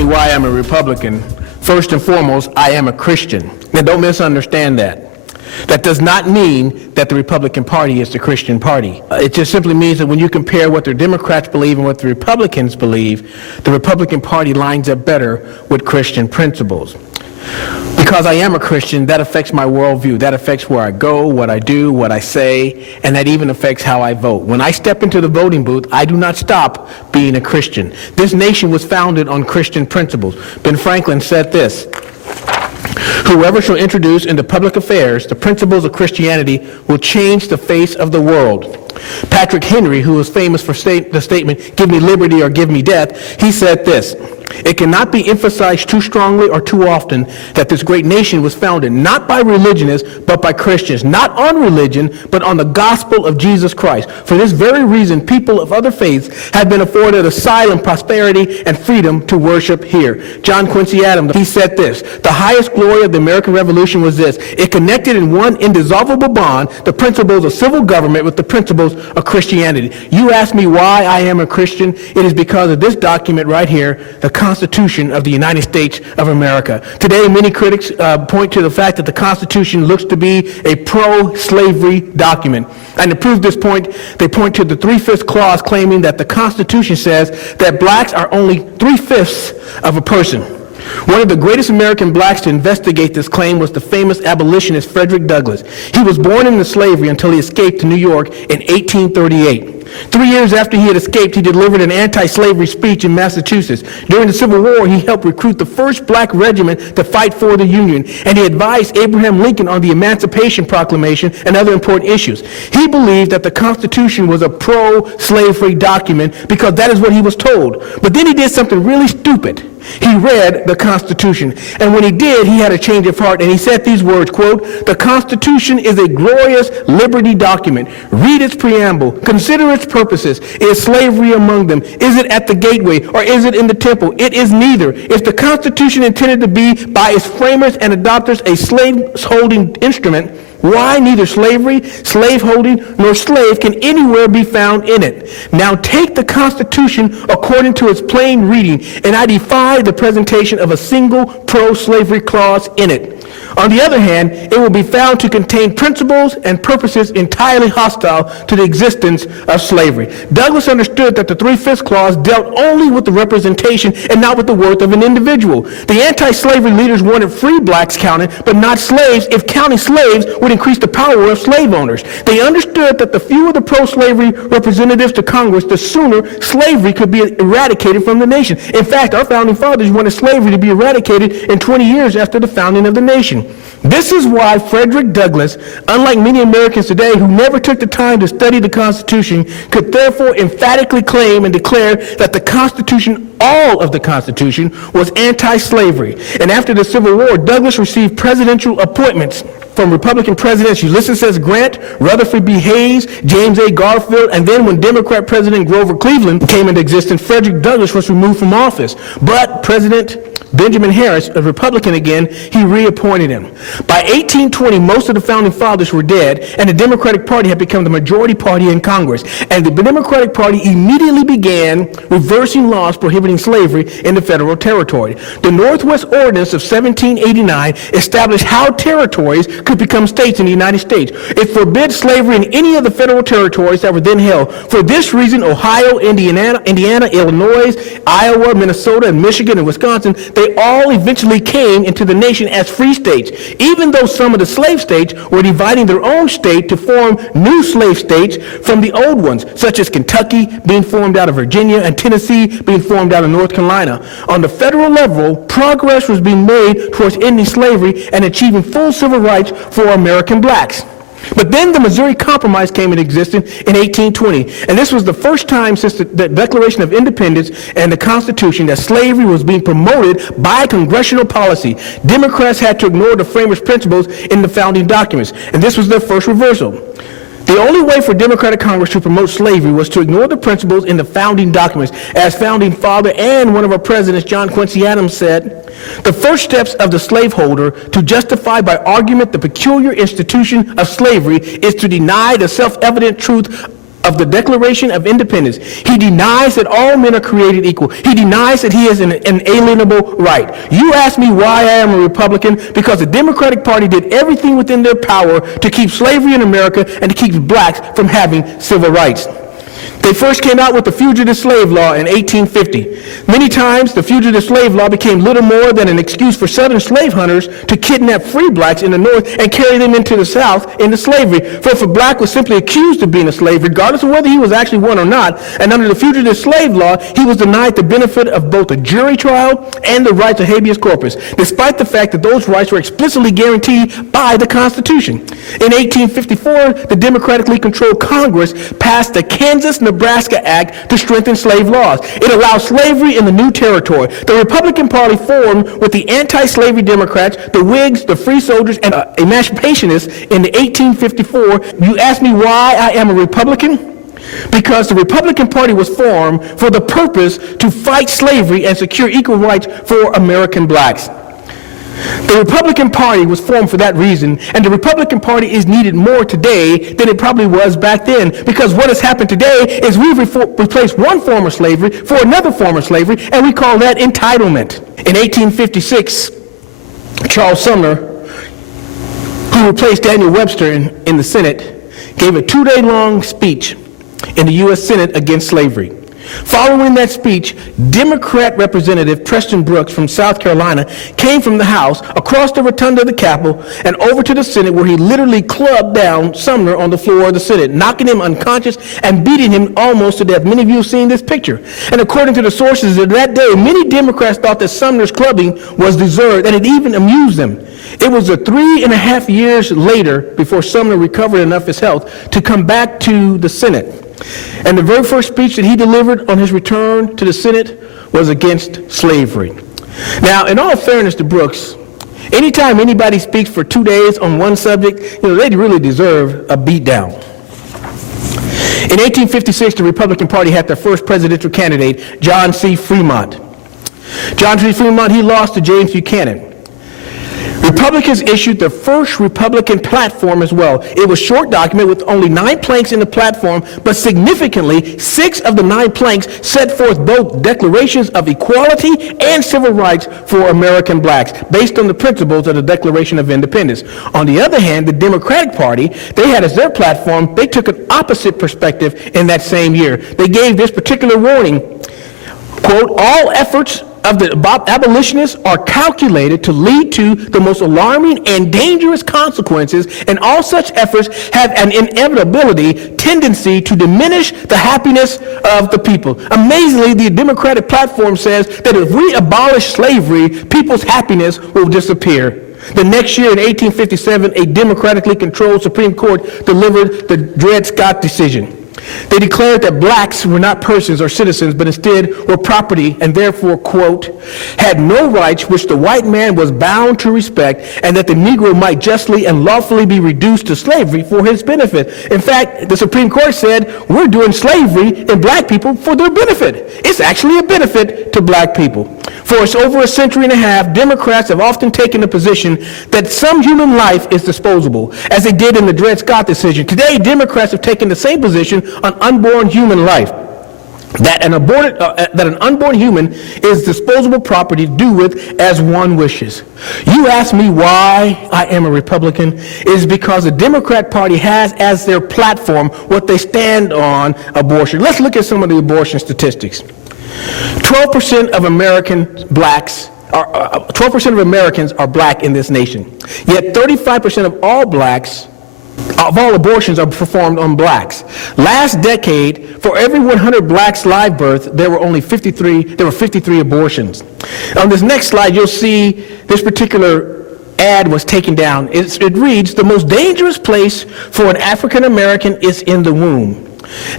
me why I'm a Republican, first and foremost, I am a Christian. Now, don't misunderstand that. That does not mean that the Republican Party is the Christian party. It just simply means that when you compare what the Democrats believe and what the Republicans believe, the Republican Party lines up better with Christian principles. Because I am a Christian, that affects my worldview. That affects where I go, what I do, what I say, and that even affects how I vote. When I step into the voting booth, I do not stop being a Christian. This nation was founded on Christian principles. Ben Franklin said this: "Whoever shall introduce into public affairs the principles of Christianity will change the face of the world." Patrick Henry, who was famous for the statement, "Give me liberty or give me death," he said this: "It cannot be emphasized too strongly or too often that this great nation was founded not by religionists, but by Christians, not on religion, but on the gospel of Jesus Christ. For this very reason, people of other faiths have been afforded asylum, prosperity, and freedom to worship here." John Quincy Adams, he said this: "The highest glory of the American Revolution was this: it connected in one indissoluble bond the principles of civil government with the principles of Christianity." You ask me why I am a Christian? It is because of this document right here, the Constitution of the United States of America. Today, many critics point to the fact that the Constitution looks to be a pro-slavery document. And to prove this point, they point to the 3/5 clause claiming that the Constitution says that blacks are only 3/5 of a person. One of the greatest American blacks to investigate this claim was the famous abolitionist Fredrick Douglass. He was born into slavery until he escaped to New York in 1838. 3 years after he had escaped, he delivered an anti-slavery speech in Massachusetts. During the Civil War, he helped recruit the first black regiment to fight for the Union, and he advised Abraham Lincoln on the Emancipation Proclamation and other important issues. He believed that the Constitution was a pro-slavery document because that is what he was told. But then he did something really stupid. He read the Constitution, and when he did, he had a change of heart, and he said these words, quote, "The Constitution is a glorious liberty document. Read its preamble. Consider its purposes. Is slavery among them? Is it at the gateway, or is it in the temple? It is neither. Is the Constitution intended to be, by its framers and adopters, a slave-holding instrument? Why neither slavery, slaveholding, nor slave can anywhere be found in it? Now take the Constitution according to its plain reading, and I defy the presentation of a single pro-slavery clause in it. On the other hand, it will be found to contain principles and purposes entirely hostile to the existence of slavery." Douglass understood that the 3/5 clause dealt only with the representation and not with the worth of an individual. The anti-slavery leaders wanted free blacks counted, but not slaves, if counting slaves would increase the power of slave owners. They understood that the fewer the pro-slavery representatives to Congress, the sooner slavery could be eradicated from the nation. In fact, our founding fathers wanted slavery to be eradicated in 20 years after the founding of the nation. This is why Fredrick Douglass, unlike many Americans today who never took the time to study the Constitution, could therefore emphatically claim and declare that the Constitution, all of the Constitution, was anti-slavery. And after the Civil War, Douglass received presidential appointments from Republican presidents Ulysses S. Grant, Rutherford B. Hayes, James A. Garfield, and then when Democrat President Grover Cleveland came into existence, Frederick Douglass was removed from office. But President Benjamin Harris, a Republican again, he reappointed him. By 1820, most of the founding fathers were dead, and the Democratic Party had become the majority party in Congress. And the Democratic Party immediately began reversing laws prohibiting slavery in the federal territory. The Northwest Ordinance of 1789 established how territories could become states in the United States. It forbids slavery in any of the federal territories that were then held. For this reason, Ohio, Indiana, Illinois, Iowa, Minnesota, and Michigan, and Wisconsin, they all eventually came into the nation as free states, even though some of the slave states were dividing their own state to form new slave states from the old ones, such as Kentucky being formed out of Virginia and Tennessee being formed out of North Carolina. On the federal level, progress was being made towards ending slavery and achieving full civil rights for American blacks. But then the Missouri Compromise came into existence in 1820, and this was the first time since the Declaration of Independence and the Constitution that slavery was being promoted by congressional policy. Democrats had to ignore the framers' principles in the founding documents, and this was their first reversal. The only way for Democratic Congress to promote slavery was to ignore the principles in the founding documents. As founding father and one of our presidents, John Quincy Adams, said, "The first steps of the slaveholder to justify by argument the peculiar institution of slavery is to deny the self-evident truth of the Declaration of Independence, he denies that all men are created equal. He denies that he has an inalienable right. You ask me why I am a Republican? Because the Democratic Party did everything within their power to keep slavery in America and to keep blacks from having civil rights. They first came out with the Fugitive Slave Law in 1850. Many times, the Fugitive Slave Law became little more than an excuse for Southern slave hunters to kidnap free blacks in the North and carry them into the South into slavery. For if a black was simply accused of being a slave, regardless of whether he was actually one or not, and under the Fugitive Slave Law, he was denied the benefit of both a jury trial and the rights of habeas corpus, despite the fact that those rights were explicitly guaranteed by the Constitution. In 1854, the democratically controlled Congress passed the Kansas-Nebraska Act to strengthen slave laws. It allowed slavery in the new territory. The Republican Party formed with the anti-slavery Democrats, the Whigs, the Free Soldiers, and Emancipationists in 1854. You ask me why I am a Republican? Because the Republican Party was formed for the purpose to fight slavery and secure equal rights for American blacks. The Republican Party was formed for that reason, and the Republican Party is needed more today than it probably was back then, because what has happened today is we've replaced one form of slavery for another form of slavery, and we call that entitlement. In 1856, Charles Sumner, who replaced Daniel Webster in the Senate, gave a 2-day-long speech in the U.S. Senate against slavery. Following that speech, Democrat Representative Preston Brooks from South Carolina came from the House, across the rotunda of the Capitol, and over to the Senate, where he literally clubbed down Sumner on the floor of the Senate, knocking him unconscious and beating him almost to death. Many of you have seen this picture. And according to the sources of that day, many Democrats thought that Sumner's clubbing was deserved, and it even amused them. It was 3.5 years later before Sumner recovered enough his health to come back to the Senate. And the very first speech that he delivered on his return to the Senate was against slavery. Now, in all fairness to Brooks, anytime anybody speaks for 2 days on one subject, they really deserve a beatdown. In 1856, the Republican Party had their first presidential candidate, John C. Fremont. John C. Fremont, he lost to James Buchanan. Republicans issued their first Republican platform as well. It was a short document with only 9 planks in the platform, but significantly, 6 of the 9 planks set forth both declarations of equality and civil rights for American blacks, based on the principles of the Declaration of Independence. On the other hand, the Democratic Party, they had as their platform, they took an opposite perspective in that same year. They gave this particular warning, quote, all efforts of the abolitionists are calculated to lead to the most alarming and dangerous consequences, and all such efforts have an inevitability tendency to diminish the happiness of the people. Amazingly, the Democratic platform says that if we abolish slavery, people's happiness will disappear. The next year, in 1857, a democratically controlled Supreme Court delivered the Dred Scott decision. They declared that blacks were not persons or citizens, but instead were property, and therefore, quote, had no rights which the white man was bound to respect, and that the Negro might justly and lawfully be reduced to slavery for his benefit. In fact, the Supreme Court said, we're doing slavery in black people for their benefit. It's actually a benefit to black people. For over a century and a half, Democrats have often taken the position that some human life is disposable, as they did in the Dred Scott decision. Today, Democrats have taken the same position on unborn human life, that an unborn human is disposable property to do with as one wishes. You ask me why I am a Republican? It is because the Democrat Party has as their platform what they stand on, abortion. Let's look at some of the abortion statistics. 12% of of Americans are black in this nation. Yet 35% of all abortions are performed on blacks. Last decade, for every 100 blacks live birth, there were 53 abortions. On this next slide, you'll see this particular ad was taken down. It reads, the most dangerous place for an African American is in the womb.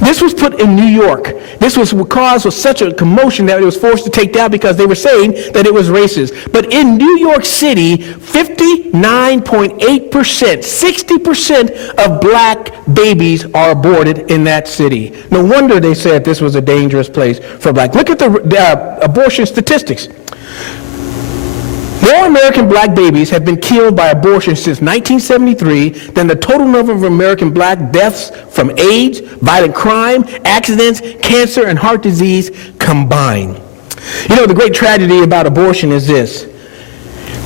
This was put in New York. This was caused such a commotion that it was forced to take down because they were saying that it was racist. But in New York City, 59.8%, 60% of black babies are aborted in that city. No wonder they said this was a dangerous place for black. Look at the abortion statistics. More American black babies have been killed by abortion since 1973 than the total number of American black deaths from AIDS, violent crime, accidents, cancer, and heart disease combined. You know, the great tragedy about abortion is this.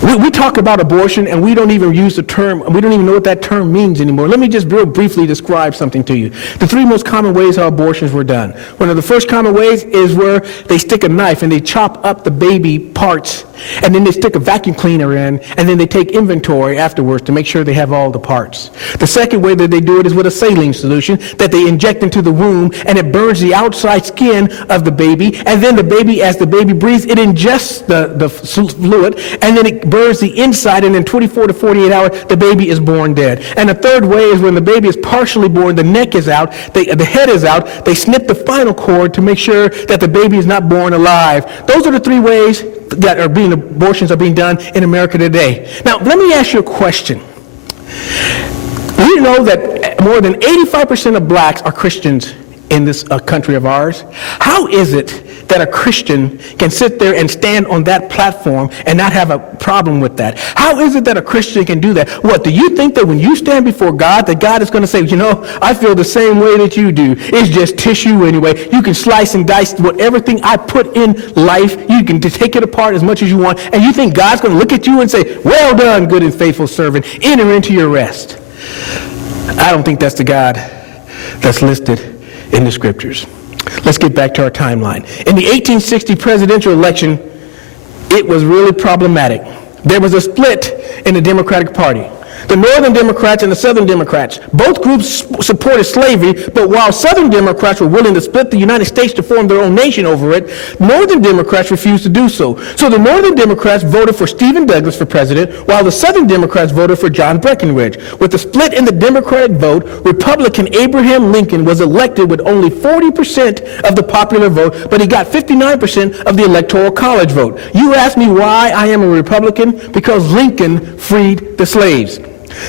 We talk about abortion and we don't even use the term, we don't even know what that term means anymore. Let me just real briefly describe something to you. The three most common ways how abortions were done. One of the first common ways is where they stick a knife and they chop up the baby parts, and then they stick a vacuum cleaner in, and then they take inventory afterwards to make sure they have all the parts. The second way that they do it is with a saline solution that they inject into the womb, and it burns the outside skin of the baby, and then the baby, as the baby breathes, it ingests the fluid, and then it burns the inside, and in 24 to 48 hours, the baby is born dead. And the third way is when the baby is partially born, the neck is out, the head is out, they snip the spinal cord to make sure that the baby is not born alive. Those are the three ways that abortions are being done in America today. Now, let me ask you a question. We know that more than 85% of blacks are Christians in this country of ours. How is it that a Christian can sit there and stand on that platform and not have a problem with that? How is it that a Christian can do that? What, do you think that when you stand before God, that God is going to say, you know, I feel the same way that you do. It's just tissue anyway. You can slice and dice everything I put in life. You can take it apart as much as you want. And you think God's going to look at you and say, well done, good and faithful servant. Enter into your rest. I don't think that's the God that's listed in the scriptures. Let's get back to our timeline. In the 1860 presidential election, it was really problematic. There was a split in the Democratic Party. The Northern Democrats and the Southern Democrats. Both groups supported slavery, but while Southern Democrats were willing to split the United States to form their own nation over it, Northern Democrats refused to do so. So the Northern Democrats voted for Stephen Douglas for president, while the Southern Democrats voted for John Breckinridge. With the split in the Democratic vote, Republican Abraham Lincoln was elected with only 40% of the popular vote, but he got 59% of the Electoral College vote. You ask me why I am a Republican? Because Lincoln freed the slaves.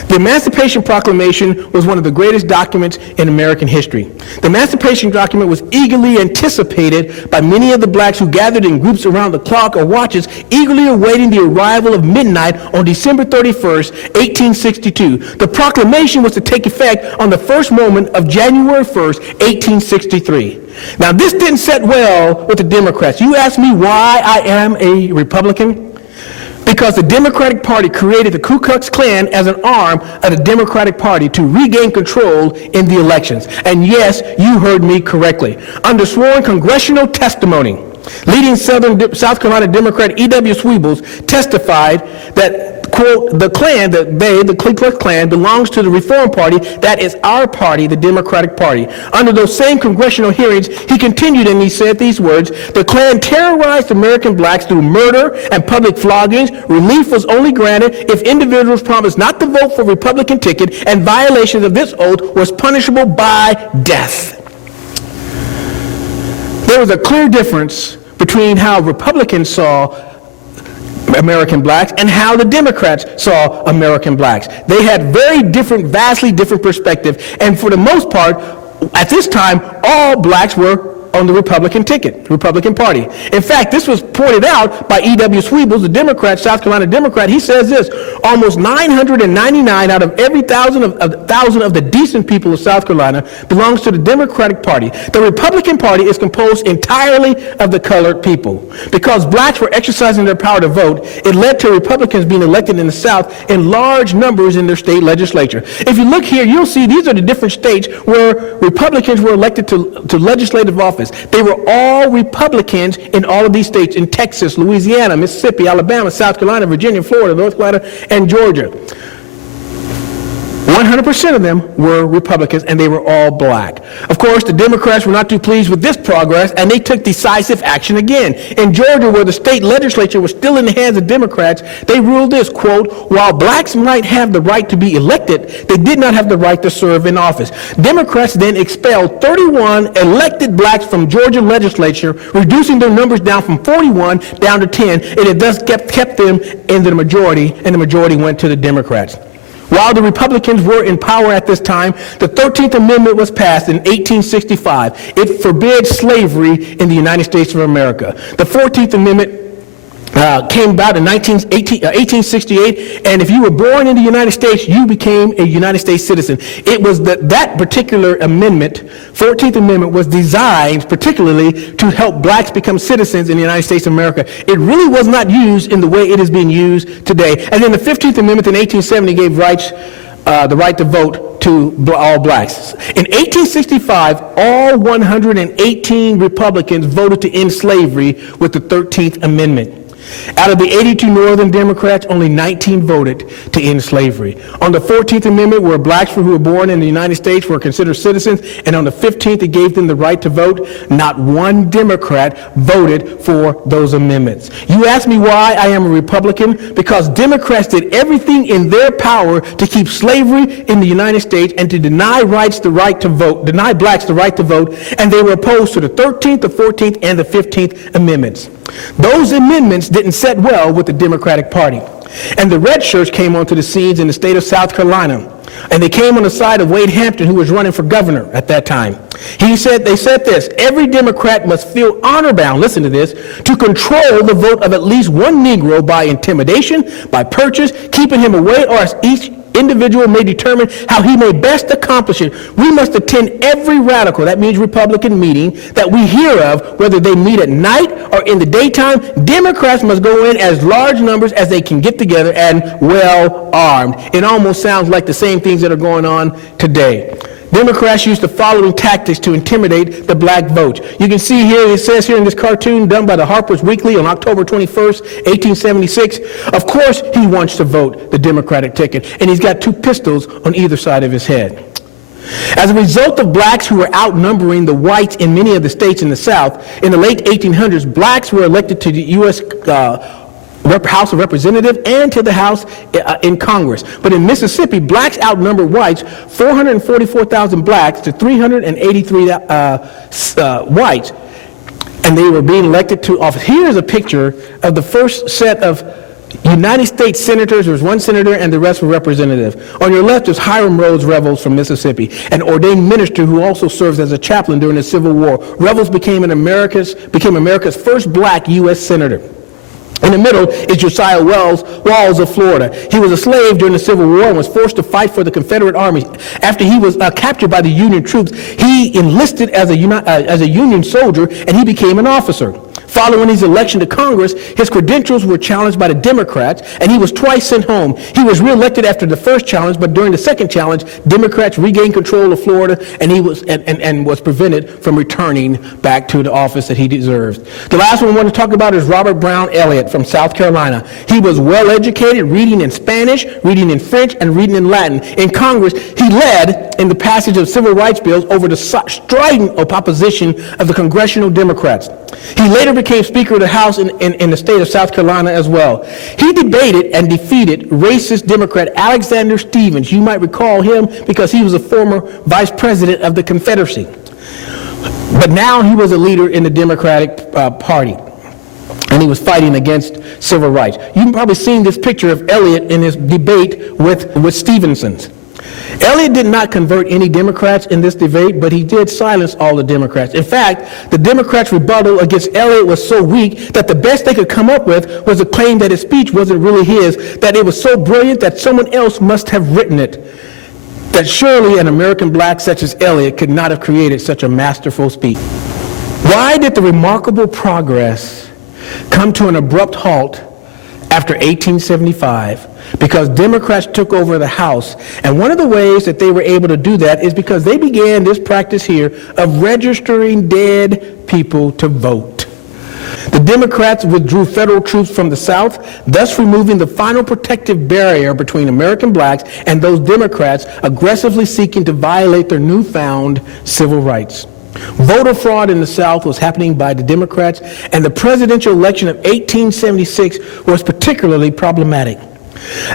The Emancipation Proclamation was one of the greatest documents in American history. The Emancipation document was eagerly anticipated by many of the blacks who gathered in groups around the clock or watches, eagerly awaiting the arrival of midnight on December 31st, 1862. The proclamation was to take effect on the first moment of January 1st, 1863. Now, this didn't set well with the Democrats. You ask me why I am a Republican? Because the Democratic Party created the Ku Klux Klan as an arm of the Democratic Party to regain control in the elections. And yes, you heard me correctly. Under sworn congressional testimony, leading South Carolina Democrat E.W. Sweebles testified that, quote, the Klan, the Ku Klux Klan, belongs to the Reform Party. That is our party, the Democratic Party. Under those same congressional hearings, he continued and he said these words: the Klan terrorized American blacks through murder and public floggings. Relief was only granted if individuals promised not to vote for Republican ticket, and violations of this oath was punishable by death. There was a clear difference between how Republicans saw American blacks and how the Democrats saw American blacks. They had very different, vastly different perspective, and for the most part, at this time, all blacks were on the Republican ticket, Republican Party. In fact, this was pointed out by E.W. Sweebles, the Democrat, South Carolina Democrat. He says this: almost 999 out of every thousand of the decent people of South Carolina belongs to the Democratic Party. The Republican Party is composed entirely of the colored people. Because blacks were exercising their power to vote, it led to Republicans being elected in the South in large numbers in their state legislature. If you look here, you'll see these are the different states where Republicans were elected to legislative office. They were all Republicans in all of these states, in Texas, Louisiana, Mississippi, Alabama, South Carolina, Virginia, Florida, North Carolina, and Georgia. 100% of them were Republicans, and they were all black. Of course, the Democrats were not too pleased with this progress, and they took decisive action again. In Georgia, where the state legislature was still in the hands of Democrats, they ruled this, quote, while blacks might have the right to be elected, they did not have the right to serve in office. Democrats then expelled 31 elected blacks from Georgia legislature, reducing their numbers down from 41 down to 10, and it thus kept them in the majority, and the majority went to the Democrats. While the Republicans were in power at this time, the 13th Amendment was passed in 1865. It forbade slavery in the United States of America. The 14th Amendment came about in 1868, and if you were born in the United States, you became a United States citizen. It was that particular amendment, 14th Amendment, was designed particularly to help blacks become citizens in the United States of America. It really was not used in the way it is being used today. And then the 15th Amendment in 1870 gave the right to vote to all blacks. In 1865, all 118 Republicans voted to end slavery with the 13th Amendment. Out of the 82 Northern Democrats, only 19 voted to end slavery. On the 14th Amendment, where blacks who were born in the United States were considered citizens, and on the 15th, it gave them the right to vote. Not one Democrat voted for those amendments. You ask me why I am a Republican? Because Democrats did everything in their power to keep slavery in the United States and to deny blacks the right to vote, and they were opposed to the 13th, the 14th, and the 15th Amendments. Those amendments didn't set well with the Democratic Party. And the red shirts came onto the scenes in the state of South Carolina. And they came on the side of Wade Hampton, who was running for governor at that time. They said this: every Democrat must feel honor-bound, listen to this, to control the vote of at least one Negro by intimidation, by purchase, keeping him away, or as each individual may determine how he may best accomplish it. We must attend every radical, that means Republican, meeting that we hear of, whether they meet at night or in the daytime. Democrats must go in as large numbers as they can get together and well armed. It almost sounds like the same things that are going on today. Democrats used the following tactics to intimidate the black vote. You can see here, it says here in this cartoon done by the Harper's Weekly on October 21st, 1876, of course he wants to vote the Democratic ticket, and he's got two pistols on either side of his head. As a result of blacks who were outnumbering the whites in many of the states in the South, in the late 1800s, blacks were elected to the U.S. House of Representatives and to the House in Congress. But in Mississippi, blacks outnumbered whites, 444,000 blacks to 383 whites, and they were being elected to office. Here's a picture of the first set of United States senators. There was one senator and the rest were representatives. On your left is Hiram Rhodes Revels from Mississippi, an ordained minister who also serves as a chaplain during the Civil War. Revels became America's first black U.S. senator. In the middle is Josiah Walls of Florida. He was a slave during the Civil War and was forced to fight for the Confederate Army. After he was captured by the Union troops, he enlisted as a Union soldier, and he became an officer. Following his election to Congress, his credentials were challenged by the Democrats, and he was twice sent home. He was reelected after the first challenge, but during the second challenge, Democrats regained control of Florida, and he was prevented from returning back to the office that he deserved. The last one I want to talk about is Robert Brown Elliott from South Carolina. He was well educated, reading in Spanish, reading in French, and reading in Latin. In Congress, he led in the passage of civil rights bills over the strident opposition of the congressional Democrats. He later became Speaker of the House in the state of South Carolina as well. He debated and defeated racist Democrat Alexander Stephens. You might recall him because he was a former vice president of the Confederacy. But now he was a leader in the Democratic Party, and he was fighting against civil rights. You've probably seen this picture of Elliott in his debate with Stevenson. Elliott did not convert any Democrats in this debate, but he did silence all the Democrats. In fact, the Democrats' rebuttal against Elliott was so weak that the best they could come up with was a claim that his speech wasn't really his, that it was so brilliant that someone else must have written it, that surely an American black such as Elliott could not have created such a masterful speech. Why did the remarkable progress come to an abrupt halt after 1875? Because Democrats took over the House. And one of the ways that they were able to do that is because they began this practice here of registering dead people to vote. The Democrats withdrew federal troops from the South, thus removing the final protective barrier between American blacks and those Democrats aggressively seeking to violate their newfound civil rights. Voter fraud in the South was happening by the Democrats, and the presidential election of 1876 was particularly problematic.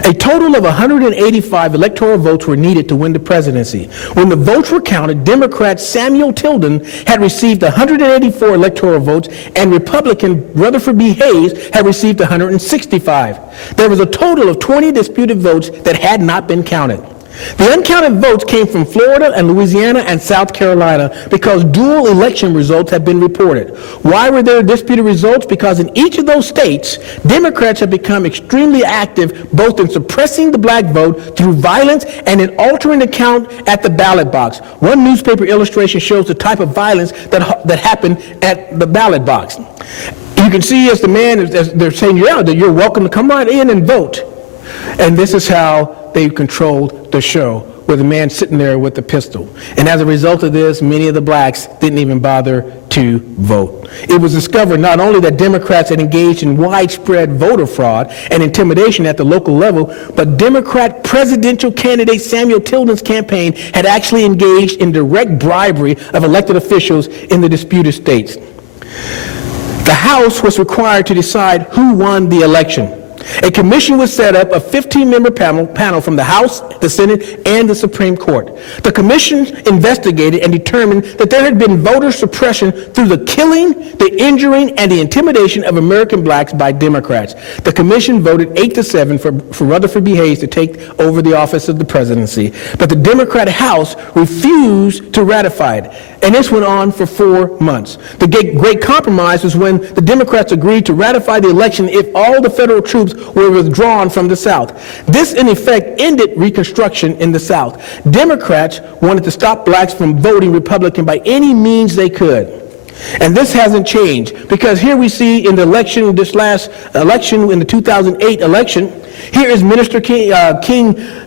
A total of 185 electoral votes were needed to win the presidency. When the votes were counted, Democrat Samuel Tilden had received 184 electoral votes, and Republican Rutherford B. Hayes had received 165. There was a total of 20 disputed votes that had not been counted. The uncounted votes came from Florida and Louisiana and South Carolina because dual election results have been reported. Why were there disputed results? Because in each of those states, Democrats have become extremely active both in suppressing the black vote through violence and in altering the count at the ballot box. One newspaper illustration shows the type of violence that happened at the ballot box. You can see as they're saying, you're welcome to come right in and vote. And this is how they controlled the show, with a man sitting there with a pistol. And as a result of this, many of the blacks didn't even bother to vote. It was discovered not only that Democrats had engaged in widespread voter fraud and intimidation at the local level, but Democrat presidential candidate Samuel Tilden's campaign had actually engaged in direct bribery of elected officials in the disputed states. The House was required to decide who won the election. A commission was set up, a 15-member panel from the House, the Senate, and the Supreme Court. The commission investigated and determined that there had been voter suppression through the killing, the injuring, and the intimidation of American blacks by Democrats. The commission voted 8-7 for Rutherford B. Hayes to take over the office of the presidency, but the Democrat House refused to ratify it, and this went on for 4 months. The Great Compromise was when the Democrats agreed to ratify the election if all the federal troops were withdrawn from the South. This, in effect, ended Reconstruction in the South. Democrats wanted to stop blacks from voting Republican by any means they could. And this hasn't changed, because here we see in the election, this last election, in the 2008 election, here is Minister King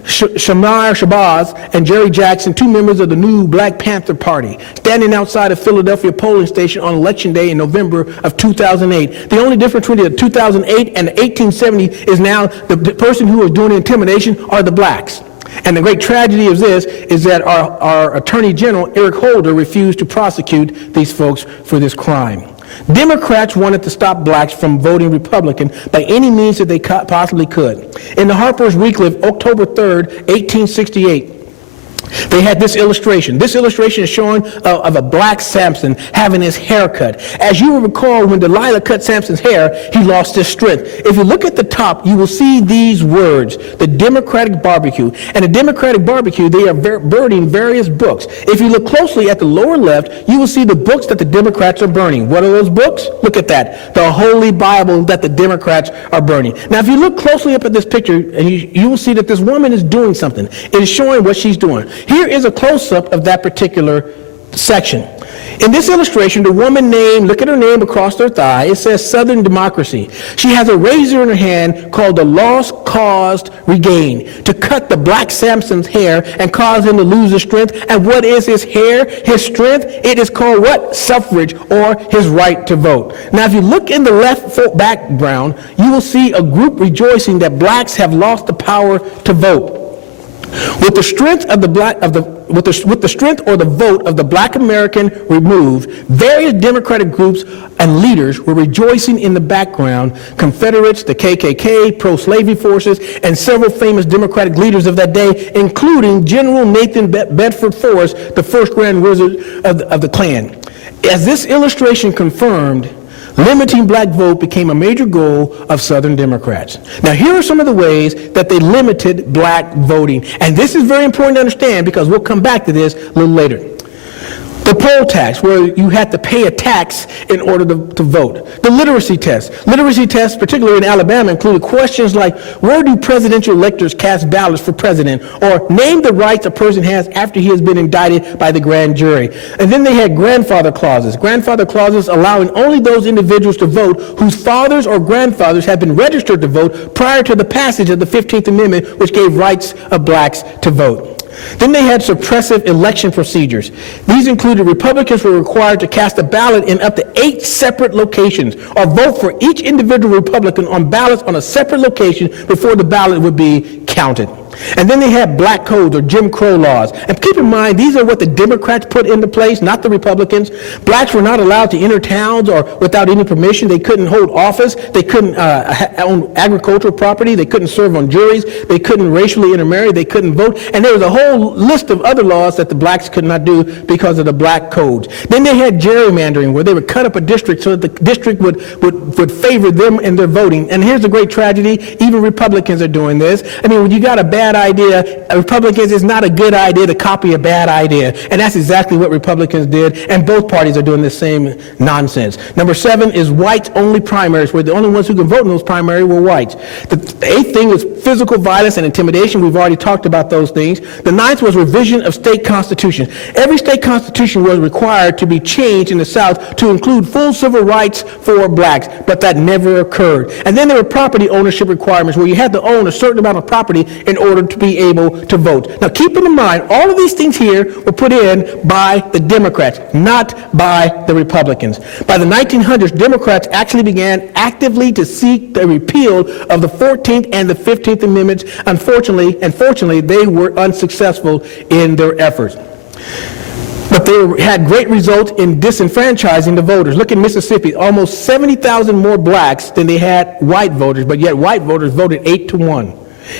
Shamar Shabazz and Jerry Jackson, two members of the new Black Panther Party, standing outside a Philadelphia polling station on Election Day in November of 2008. The only difference between the 2008 and the 1870 is now the person who was doing the intimidation are the blacks. And the great tragedy of this is that our Attorney General, Eric Holder, refused to prosecute these folks for this crime. Democrats wanted to stop blacks from voting Republican by any means that they possibly could. In the Harper's Weekly of October 3rd, 1868, they had this illustration. This illustration is showing of a black Samson having his hair cut. As you will recall, when Delilah cut Samson's hair, he lost his strength. If you look at the top, you will see these words, the Democratic Barbecue. And the Democratic Barbecue, they are burning various books. If you look closely at the lower left, you will see the books that the Democrats are burning. What are those books? Look at that. The Holy Bible that the Democrats are burning. Now, if you look closely up at this picture, and you will see that this woman is doing something. It is showing what she's doing. Here is a close-up of that particular section. In this illustration, the woman name, look at her name across her thigh, it says Southern Democracy. She has a razor in her hand called the Lost Caused Regained to cut the black Samson's hair and cause him to lose his strength. And what is his hair, his strength? It is called what? Suffrage, or his right to vote. Now, if you look in the left background, you will see a group rejoicing that blacks have lost the power to vote. With the strength of with the strength or the vote of the black American removed, various Democratic groups and leaders were rejoicing in the background. Confederates, the KKK, pro-slavery forces, and several famous Democratic leaders of that day, including General Nathan Bedford Forrest, the first Grand Wizard of the Klan. As this illustration confirmed, limiting black vote became a major goal of Southern Democrats. Now, here are some of the ways that they limited black voting. And this is very important to understand, because we'll come back to this a little later. The poll tax, where you had to pay a tax in order to vote. The literacy test. Literacy tests, particularly in Alabama, included questions like, where do presidential electors cast ballots for president? Or name the rights a person has after he has been indicted by the grand jury. And then they had grandfather clauses. Grandfather clauses allowing only those individuals to vote whose fathers or grandfathers had been registered to vote prior to the passage of the 15th Amendment, which gave rights of blacks to vote. Then they had suppressive election procedures. These included Republicans were required to cast a ballot in up to 8 separate locations, or vote for each individual Republican on ballots on a separate location before the ballot would be counted. And then they had black codes, or Jim Crow laws. And keep in mind, these are what the Democrats put into place, not the Republicans. Blacks were not allowed to enter towns or without any permission. They couldn't hold office. They couldn't own agricultural property. They couldn't serve on juries. They couldn't racially intermarry. They couldn't vote. And there was a whole list of other laws that the blacks could not do because of the black codes. Then they had gerrymandering, where they would cut up a district so that the district would favor them in their voting. And here's the great tragedy. Even Republicans are doing this. I mean, when you got a bad bad idea. Republicans, it's not a good idea to copy a bad idea. And that's exactly what Republicans did, and both parties are doing the same nonsense. Number 7 is whites-only primaries, where the only ones who can vote in those primaries were whites. The 8th thing was physical violence and intimidation. We've already talked about those things. The 9th was revision of state constitutions. Every state constitution was required to be changed in the South to include full civil rights for blacks, but that never occurred. And then there were property ownership requirements, where you had to own a certain amount of property in order to be able to vote. Now, keeping in mind, all of these things here were put in by the Democrats, not by the Republicans. By the 1900s, Democrats actually began actively to seek the repeal of the 14th and the 15th Amendments. Unfortunately, they were unsuccessful in their efforts. But they had great results in disenfranchising the voters. Look at Mississippi, almost 70,000 more blacks than they had white voters, but yet white voters voted 8-1.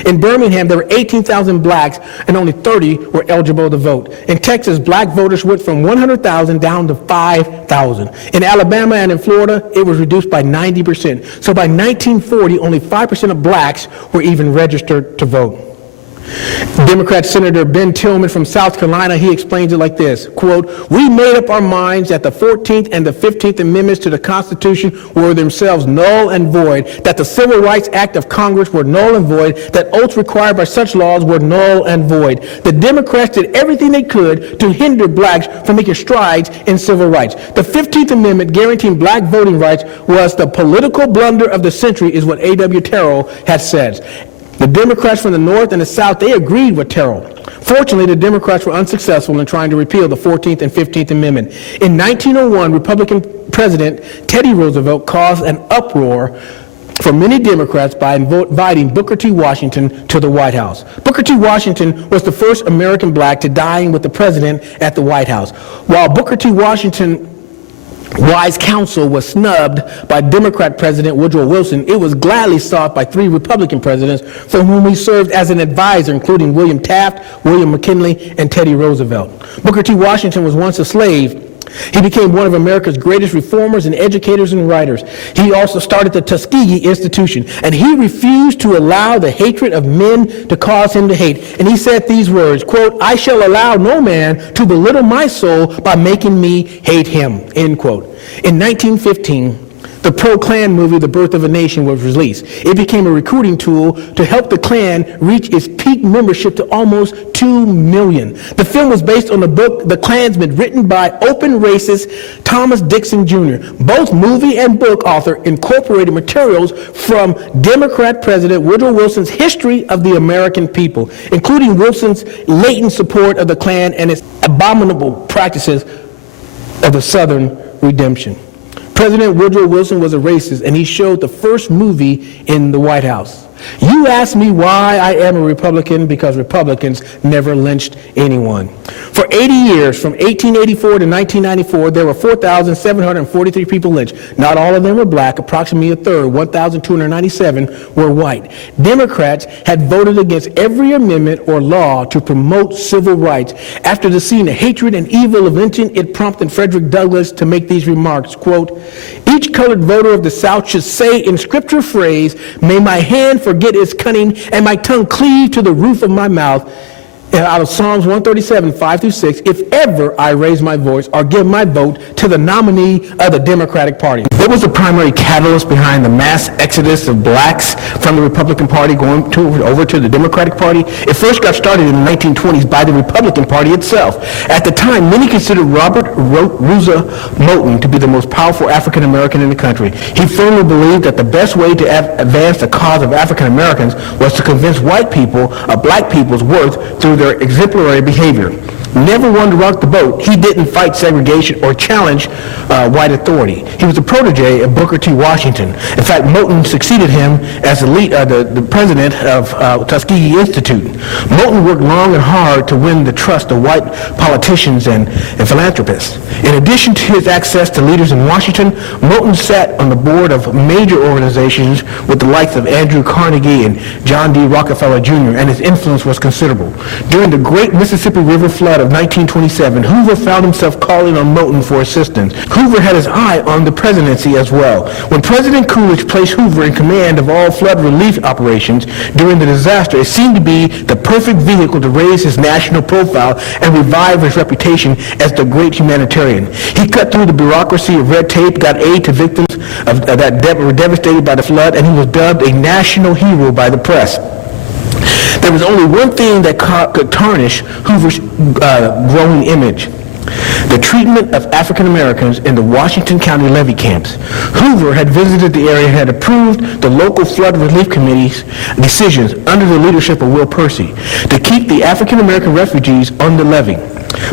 In Birmingham, there were 18,000 blacks and only 30 were eligible to vote. In Texas, black voters went from 100,000 down to 5,000. In Alabama and in Florida, it was reduced by 90%. So by 1940, only 5% of blacks were even registered to vote. Democrat Senator Ben Tillman from South Carolina, he explains it like this, quote, "We made up our minds that the 14th and the 15th Amendments to the Constitution were themselves null and void, that the Civil Rights Act of Congress were null and void, that oaths required by such laws were null and void. The Democrats did everything they could to hinder blacks from making strides in civil rights. The 15th Amendment guaranteeing black voting rights was the political blunder of the century," is what A.W. Terrell had said. The Democrats from the North and the South, they agreed with Terrell. Fortunately, the Democrats were unsuccessful in trying to repeal the 14th and 15th Amendment. In 1901, Republican President Teddy Roosevelt caused an uproar for many Democrats by inviting Booker T. Washington to the White House. Booker T. Washington was the first American black to dine with the president at the White House. While Booker T. Washington wise counsel was snubbed by Democrat President Woodrow Wilson, it was gladly sought by 3 Republican presidents for whom he served as an advisor, including William Taft, William McKinley, and Teddy Roosevelt. Booker T. Washington was once a slave. He became one of America's greatest reformers and educators and writers. He also started the Tuskegee Institution, and he refused to allow the hatred of men to cause him to hate. And he said these words, quote, "I shall allow no man to belittle my soul by making me hate him," end quote. In 1915, the pro-Klan movie, The Birth of a Nation, was released. It became a recruiting tool to help the Klan reach its peak membership to almost 2 million. The film was based on the book The Klansman, written by open racist Thomas Dixon Jr. Both movie and book author incorporated materials from Democrat President Woodrow Wilson's history of the American people, including Wilson's latent support of the Klan and its abominable practices of the Southern redemption. President Woodrow Wilson was a racist, and he showed the first movie in the White House. You ask me why I am a Republican, because Republicans never lynched anyone. For 80 years, from 1884 to 1994, there were 4,743 people lynched. Not all of them were black. Approximately a third, 1,297, were white. Democrats had voted against every amendment or law to promote civil rights. After seeing the hatred and evil of lynching, it prompted Fredrick Douglass to make these remarks, quote, "Each colored voter of the South should say in scripture phrase, 'May my hand forget its cunning and my tongue cleave to the roof of my mouth,' out of Psalms 137, 5-6, if ever I raise my voice or give my vote to the nominee of the Democratic Party." What was the primary catalyst behind the mass exodus of blacks from the Republican Party going over to the Democratic Party? It first got started in the 1920s by the Republican Party itself. At the time, many considered Robert Rosa Moton to be the most powerful African American in the country. He firmly believed that the best way to advance the cause of African Americans was to convince white people of black people's worth through their exemplary behavior. Never one to rock the boat, he didn't fight segregation or challenge white authority. He was a protege of Booker T. Washington. In fact, Moton succeeded him as the president of Tuskegee Institute. Moton worked long and hard to win the trust of white politicians and philanthropists. In addition to his access to leaders in Washington, Moton sat on the board of major organizations with the likes of Andrew Carnegie and John D. Rockefeller Jr., and his influence was considerable. During the Great Mississippi River Flood of of 1927, Hoover found himself calling on Moton for assistance. Hoover had his eye on the presidency as well. When President Coolidge placed Hoover in command of all flood relief operations during the disaster, it seemed to be the perfect vehicle to raise his national profile and revive his reputation as the great humanitarian. He cut through the bureaucracy of red tape, got aid to victims that were devastated by the flood, and he was dubbed a national hero by the press. There was only one thing that could tarnish Hoover's growing image: the treatment of African Americans in the Washington County levee camps. Hoover had visited the area and had approved the local flood relief committee's decisions under the leadership of Will Percy to keep the African American refugees on the levee.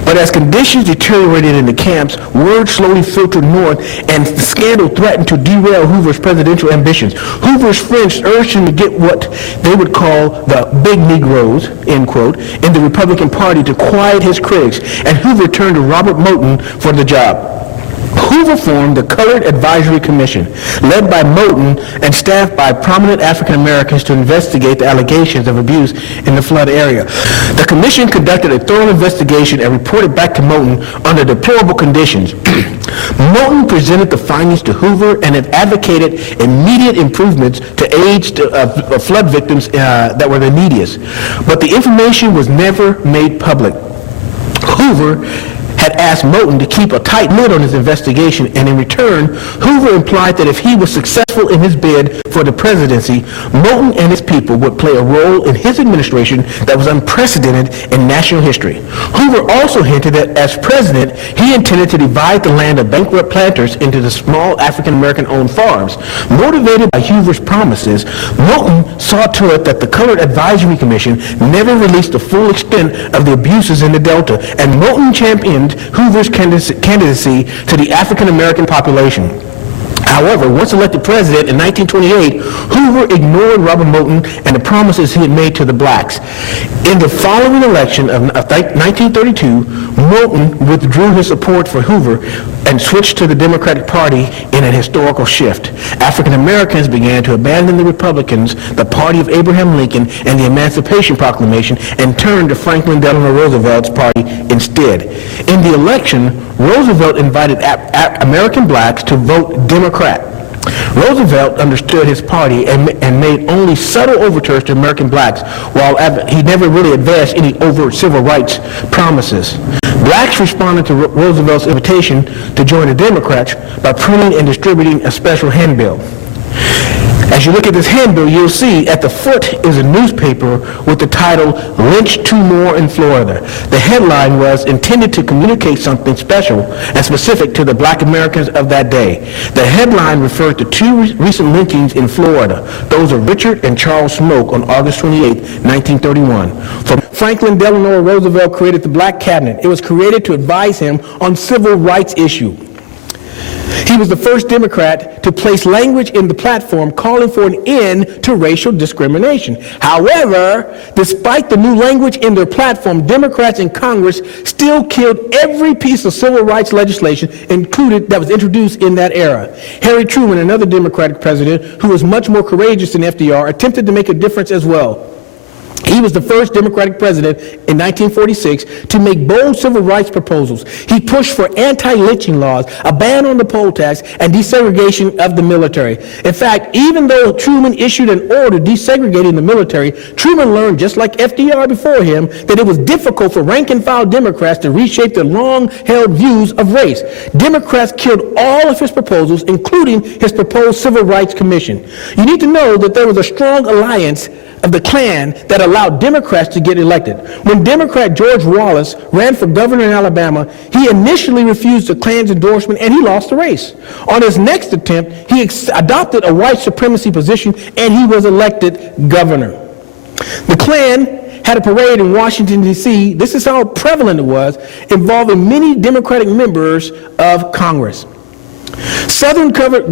But as conditions deteriorated in the camps, word slowly filtered north, and the scandal threatened to derail Hoover's presidential ambitions. Hoover's friends urged him to get what they would call the big Negroes, end quote, in the Republican Party to quiet his critics, and Hoover turned to Robert Moton for the job. Hoover formed the Colored Advisory Commission, led by Moton and staffed by prominent African Americans to investigate the allegations of abuse in the flood area. The commission conducted a thorough investigation and reported back to Moton under deplorable conditions. Moton presented the findings to Hoover and advocated immediate improvements to aid flood victims that were the neediest. But the information was never made public. Hoover had asked Moton to keep a tight lid on his investigation, and in return, Hoover implied that if he was successful in his bid for the presidency, Moton and his people would play a role in his administration that was unprecedented in national history. Hoover also hinted that as president, he intended to divide the land of bankrupt planters into the small African-American-owned farms. Motivated by Hoover's promises, Moton saw to it that the Colored Advisory Commission never released the full extent of the abuses in the Delta, and Moton championed Hoover's candidacy to the African-American population. However, once elected president in 1928, Hoover ignored Robert Moton and the promises he had made to the blacks. In the following election of 1932, Moton withdrew his support for Hoover and switched to the Democratic Party in an historical shift. African Americans began to abandon the Republicans, the party of Abraham Lincoln, and the Emancipation Proclamation, and turned to Franklin Delano Roosevelt's party instead. In the election, Roosevelt invited American blacks to vote Democrat. Roosevelt understood his party and made only subtle overtures to American blacks, while he never really advanced any overt civil rights promises. Blacks responded to Roosevelt's invitation to join the Democrats by printing and distributing a special handbill. As you look at this handbill, you'll see at the foot is a newspaper with the title, "Lynch Two More in Florida." The headline was intended to communicate something special and specific to the black Americans of that day. The headline referred to two recent lynchings in Florida, those of Richard and Charles Smoke on August 28, 1931. Franklin Delano Roosevelt created the Black Cabinet. It was created to advise him on civil rights issues. He was the first Democrat to place language in the platform calling for an end to racial discrimination. However, despite the new language in their platform, Democrats in Congress still killed every piece of civil rights legislation that was introduced in that era. Harry Truman, another Democratic president who was much more courageous than FDR, attempted to make a difference as well. He was the first Democratic president in 1946 to make bold civil rights proposals. He pushed for anti-lynching laws, a ban on the poll tax, and desegregation of the military. In fact, even though Truman issued an order desegregating the military, Truman learned, just like FDR before him, that it was difficult for rank-and-file Democrats to reshape their long-held views of race. Democrats killed all of his proposals, including his proposed Civil Rights Commission. You need to know that there was a strong alliance of the Klan that allowed Democrats to get elected. When Democrat George Wallace ran for governor in Alabama, he initially refused the Klan's endorsement and he lost the race. On his next attempt, he adopted a white supremacy position and he was elected governor. The Klan had a parade in Washington, D.C. This is how prevalent it was, involving many Democratic members of Congress. Southern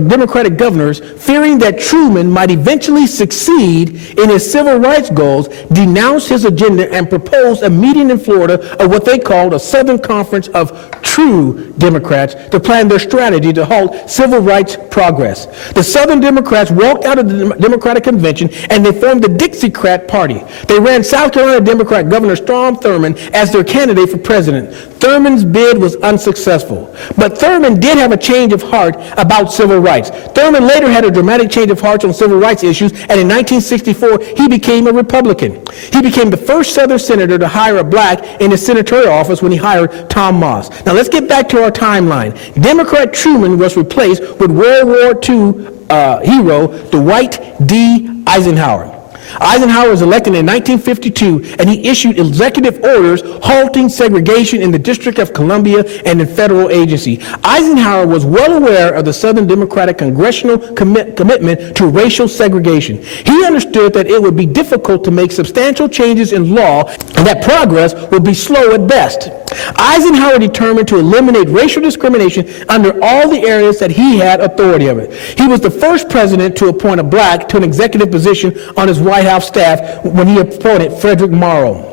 Democratic governors, fearing that Truman might eventually succeed in his civil rights goals, denounced his agenda and proposed a meeting in Florida of what they called a Southern Conference of True Democrats to plan their strategy to halt civil rights progress. The Southern Democrats walked out of the Democratic Convention and they formed the Dixiecrat Party. They ran South Carolina Democrat Governor Strom Thurmond as their candidate for president. Thurmond's bid was unsuccessful, but Thurmond did have a change of heart about civil rights. Thurmond later had a dramatic change of heart on civil rights issues, and in 1964, he became a Republican. He became the first Southern senator to hire a black in his senatorial office when he hired Tom Moss. Now let's get back to our timeline. Democrat Truman was replaced with World War II hero Dwight D. Eisenhower. Eisenhower was elected in 1952, and he issued executive orders halting segregation in the District of Columbia and in federal agency. Eisenhower was well aware of the Southern Democratic congressional commitment to racial segregation. He understood that it would be difficult to make substantial changes in law and that progress would be slow at best. Eisenhower determined to eliminate racial discrimination under all the areas that he had authority over. He was the first president to appoint a black to an executive position on his White House staff when he appointed Fredrick Douglass.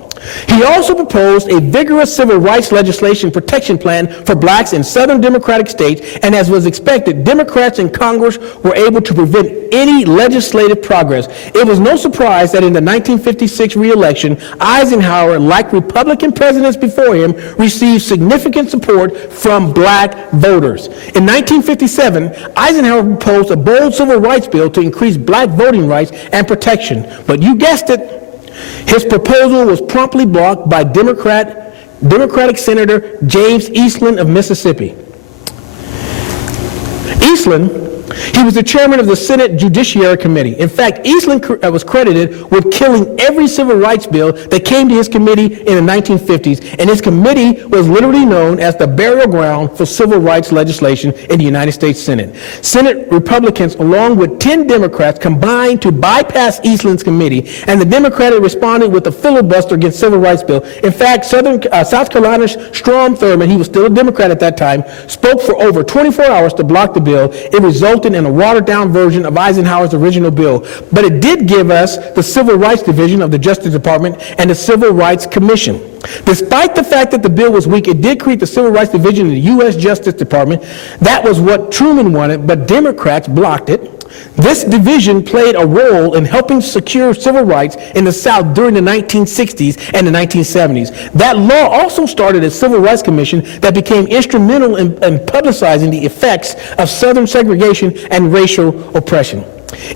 He also proposed a vigorous civil rights legislation protection plan for blacks in Southern Democratic states, and as was expected, Democrats in Congress were able to prevent any legislative progress. It was no surprise that in the 1956 re-election, Eisenhower, like Republican presidents before him, received significant support from black voters. In 1957, Eisenhower proposed a bold civil rights bill to increase black voting rights and protection. But you guessed it, his proposal was promptly blocked by Democratic Senator James Eastland of Mississippi. Eastland, he was the chairman of the Senate Judiciary Committee. In fact, Eastland was credited with killing every civil rights bill that came to his committee in the 1950s, and his committee was literally known as the burial ground for civil rights legislation in the United States Senate. Senate Republicans, along with 10 Democrats, combined to bypass Eastland's committee, and the Democrats responded with a filibuster against civil rights bill. In fact, South Carolina's Strom Thurmond, he was still a Democrat at that time, spoke for over 24 hours to block the bill. It resulted in a watered-down version of Eisenhower's original bill, but it did give us the Civil Rights Division of the Justice Department and the Civil Rights Commission. Despite the fact that the bill was weak, it did create the Civil Rights Division of the U.S. Justice Department. That was what Truman wanted, but Democrats blocked it. This division played a role in helping secure civil rights in the South during the 1960s and the 1970s. That law also started a Civil Rights Commission that became instrumental in publicizing the effects of Southern segregation and racial oppression.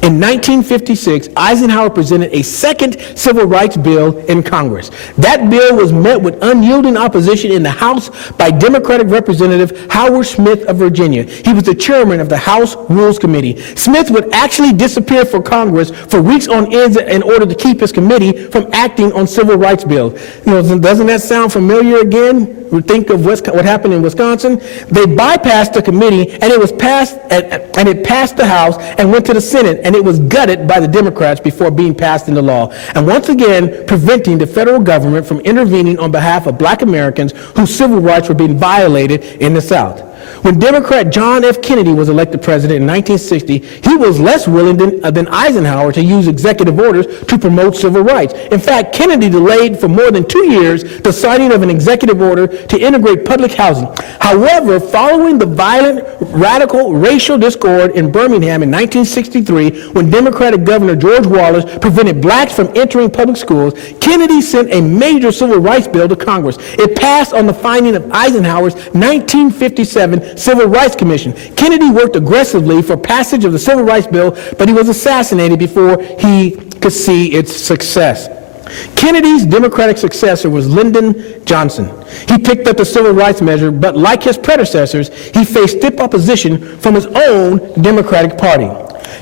In 1956, Eisenhower presented a second civil rights bill in Congress. That bill was met with unyielding opposition in the House by Democratic Representative Howard Smith of Virginia. He was the chairman of the House Rules Committee. Smith would actually disappear from Congress for weeks on end in order to keep his committee from acting on civil rights bills. Doesn't that sound familiar again? Think of what happened in Wisconsin. They bypassed the committee, and it passed the House and went to the Senate, and it was gutted by the Democrats before being passed into law. And once again, preventing the federal government from intervening on behalf of black Americans whose civil rights were being violated in the South. When Democrat John F. Kennedy was elected president in 1960, he was less willing than Eisenhower to use executive orders to promote civil rights. In fact, Kennedy delayed for more than 2 years the signing of an executive order to integrate public housing. However, following the violent, radical racial discord in Birmingham in 1963, when Democratic Governor George Wallace prevented blacks from entering public schools, Kennedy sent a major civil rights bill to Congress. It passed on the finding of Eisenhower's 1957 Civil Rights Commission. Kennedy worked aggressively for passage of the Civil Rights Bill, but he was assassinated before he could see its success. Kennedy's Democratic successor was Lyndon Johnson. He picked up the civil rights measure, but like his predecessors, he faced stiff opposition from his own Democratic Party.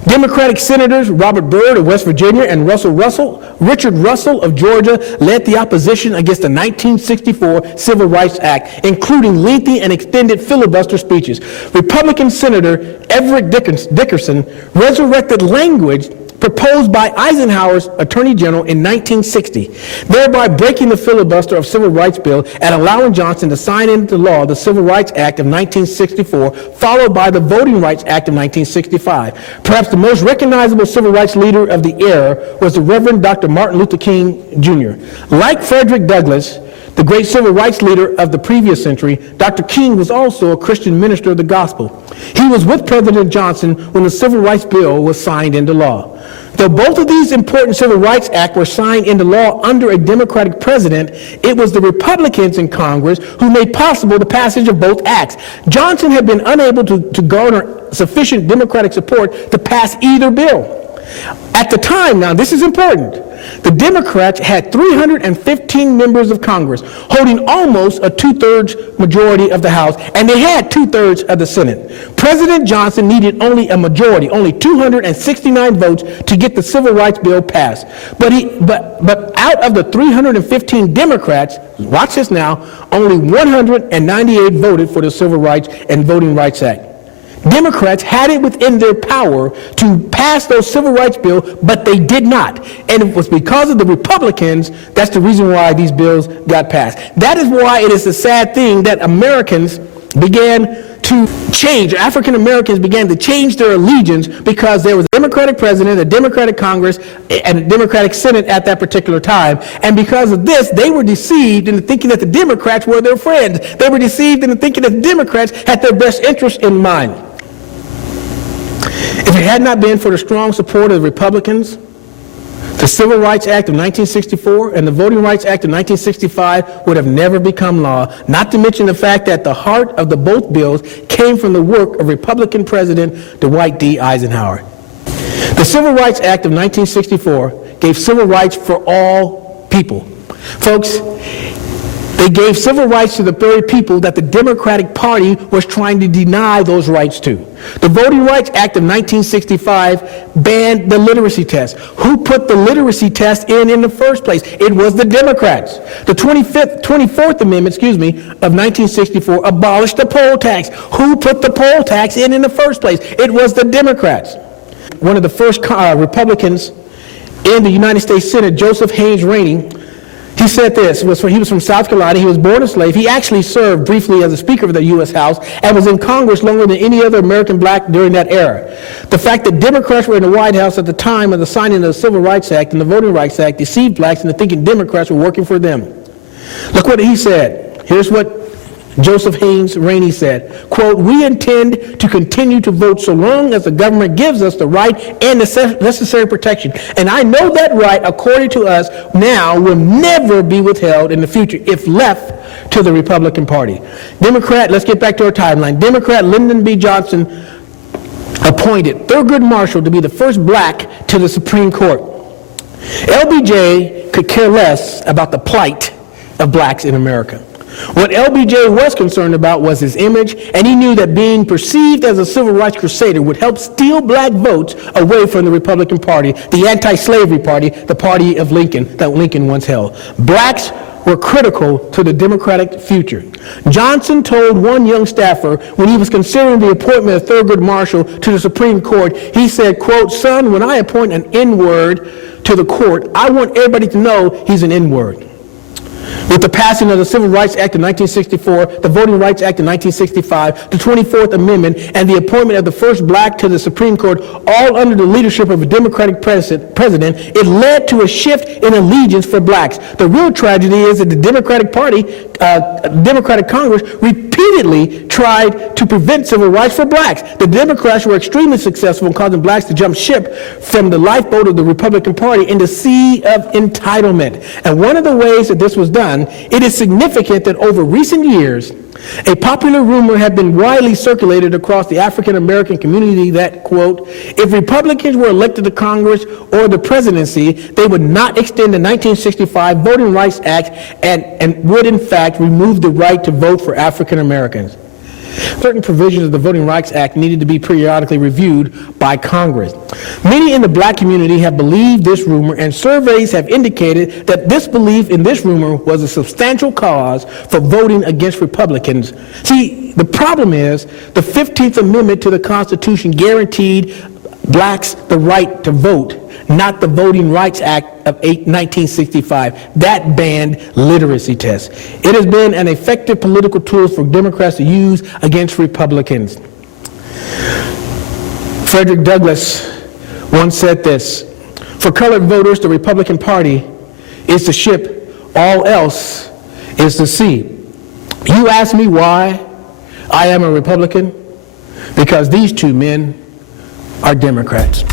Democratic Senators Robert Byrd of West Virginia and Richard Russell of Georgia led the opposition against the 1964 Civil Rights Act, including lengthy and extended filibuster speeches. Republican Senator Everett Dickerson resurrected language proposed by Eisenhower's Attorney General in 1960, thereby breaking the filibuster of Civil Rights Bill and allowing Johnson to sign into law the Civil Rights Act of 1964, followed by the Voting Rights Act of 1965. Perhaps the most recognizable civil rights leader of the era was the Reverend Dr. Martin Luther King Jr. Like Fredrick Douglass, the great civil rights leader of the previous century, Dr. King was also a Christian minister of the gospel. He was with President Johnson when the Civil Rights Bill was signed into law. Though both of these important Civil Rights Acts were signed into law under a Democratic president, it was the Republicans in Congress who made possible the passage of both acts. Johnson had been unable to garner sufficient Democratic support to pass either bill. At the time, now this is important, the Democrats had 315 members of Congress, holding almost a two-thirds majority of the House, and they had two-thirds of the Senate. President Johnson needed only a majority, only 269 votes to get the Civil Rights Bill passed. But out of the 315 Democrats, watch this now, only 198 voted for the Civil Rights and Voting Rights Act. Democrats had it within their power to pass those civil rights bills, but they did not. And it was because of the Republicans, that's the reason why these bills got passed. That is why it is a sad thing that Americans began to change, African Americans began to change their allegiance because there was a Democratic president, a Democratic Congress, and a Democratic Senate at that particular time. And because of this, they were deceived into thinking that the Democrats were their friends. They were deceived into thinking that the Democrats had their best interest in mind. If it had not been for the strong support of the Republicans, the Civil Rights Act of 1964 and the Voting Rights Act of 1965 would have never become law, not to mention the fact that the heart of the both bills came from the work of Republican President Dwight D. Eisenhower. The Civil Rights Act of 1964 gave civil rights for all people. Folks, they gave civil rights to the very people that the Democratic Party was trying to deny those rights to. The Voting Rights Act of 1965 banned the literacy test. Who put the literacy test in the first place? It was the Democrats. The 24th Amendment, of 1964 abolished the poll tax. Who put the poll tax in the first place? It was the Democrats. One of the first Republicans in the United States Senate, Joseph Haynes Rainey, he said this, he was from South Carolina, he was born a slave, he actually served briefly as a Speaker of the U.S. House and was in Congress longer than any other American black during that era. The fact that Democrats were in the White House at the time of the signing of the Civil Rights Act and the Voting Rights Act deceived blacks into thinking Democrats were working for them. Look what he said. Here's what Joseph Haynes Rainey said, quote, "We intend to continue to vote so long as the government gives us the right and the necessary protection. And I know that right, according to us, now will never be withheld in the future if left to the Republican Party." Democrat, let's get back to our timeline. Democrat Lyndon B. Johnson appointed Thurgood Marshall to be the first black to the Supreme Court. LBJ could care less about the plight of blacks in America. What LBJ was concerned about was his image, and he knew that being perceived as a civil rights crusader would help steal black votes away from the Republican Party, the anti-slavery party, the party of Lincoln that Lincoln once held. Blacks were critical to the Democratic future. Johnson told one young staffer when he was considering the appointment of Thurgood Marshall to the Supreme Court, he said, quote, "Son, when I appoint an N-word to the court, I want everybody to know he's an N-word." With the passing of the Civil Rights Act of 1964, the Voting Rights Act of 1965, the 24th Amendment, and the appointment of the first black to the Supreme Court, all under the leadership of a Democratic president, it led to a shift in allegiance for blacks. The real tragedy is that the Democratic Party, Democratic Congress, repeatedly tried to prevent civil rights for blacks. The Democrats were extremely successful in causing blacks to jump ship from the lifeboat of the Republican Party in the sea of entitlement. And one of the ways that this was done, it is significant that over recent years, a popular rumor had been widely circulated across the African American community that, quote, if Republicans were elected to Congress or the presidency, they would not extend the 1965 Voting Rights Act and would in fact remove the right to vote for African Americans. Certain provisions of the Voting Rights Act needed to be periodically reviewed by Congress. Many in the black community have believed this rumor, and surveys have indicated that this belief in this rumor was a substantial cause for voting against Republicans. See, the problem is the 15th Amendment to the Constitution guaranteed blacks the right to vote, not the Voting Rights Act of 1965. That banned literacy tests. It has been an effective political tool for Democrats to use against Republicans. Fredrick Douglass once said this: "For colored voters, the Republican Party is the ship, all else is the sea." You ask me why I am a Republican? Because these two men are Democrats.